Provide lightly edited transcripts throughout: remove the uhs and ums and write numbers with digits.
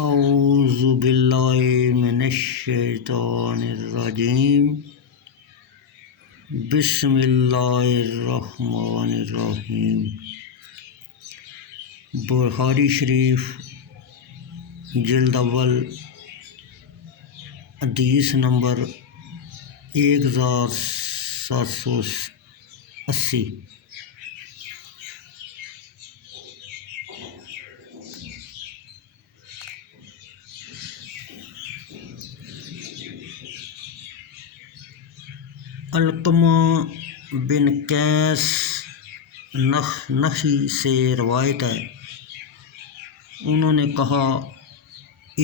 اعوذ باللہ من الشیطان الرجیم بسم اللہ الرحمن الرحیم۔ بخاری شریف جلد اول حدیث نمبر 1780۔ علقمہ بن قیس نخعی سے روایت ہے، انہوں نے کہا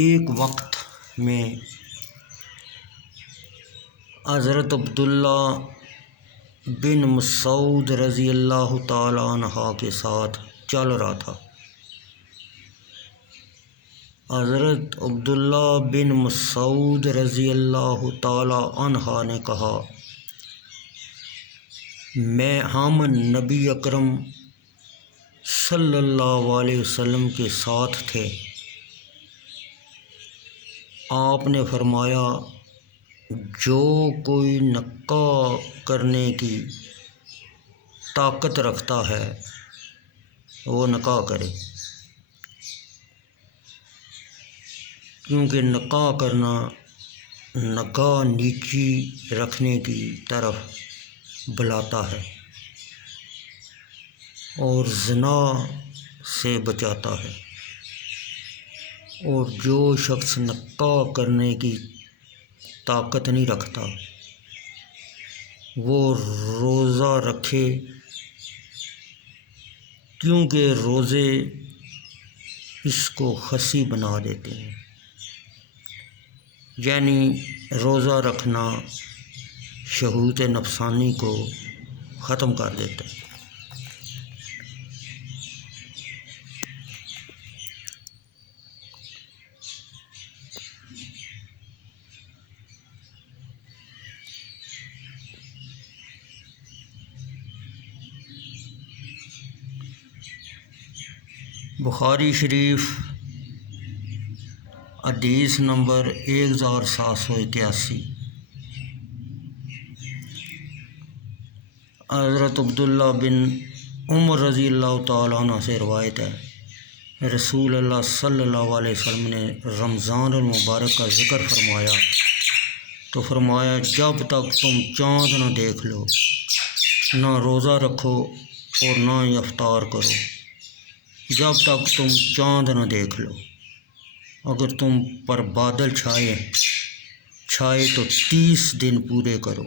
ایک وقت میں حضرت عبداللہ بن مسعود رضی اللہ تعالیٰ عنہ کے ساتھ چل رہا تھا۔ حضرت عبداللہ بن مسعود رضی اللہ تعالیٰ عنہ نے کہا، ہم نبی اکرم صلی اللہ علیہ وسلم کے ساتھ تھے۔ آپ نے فرمایا، جو کوئی نکاح کرنے کی طاقت رکھتا ہے وہ نکاح کرے، کیونکہ نکاح کرنا نگاہ نیچی رکھنے کی طرف بلاتا ہے اور زنا سے بچاتا ہے، اور جو شخص نکاح کرنے کی طاقت نہیں رکھتا وہ روزہ رکھے، کیونکہ روزے اس کو خسی بنا دیتے ہیں، یعنی روزہ رکھنا شہوت نفسانی کو ختم کر دیتا ہے۔ بخاری شریف حدیث نمبر 1781۔ حضرت عبداللہ بن عمر رضی اللہ تعالیٰ عنہ سے روایت ہے، رسول اللہ صلی اللہ علیہ وسلم نے رمضان المبارک کا ذکر فرمایا تو فرمایا، جب تک تم چاند نہ دیکھ لو نہ روزہ رکھو اور نہ افطار کرو، جب تک تم چاند نہ دیکھ لو۔ اگر تم پر بادل چھائے تو 30 دن پورے کرو۔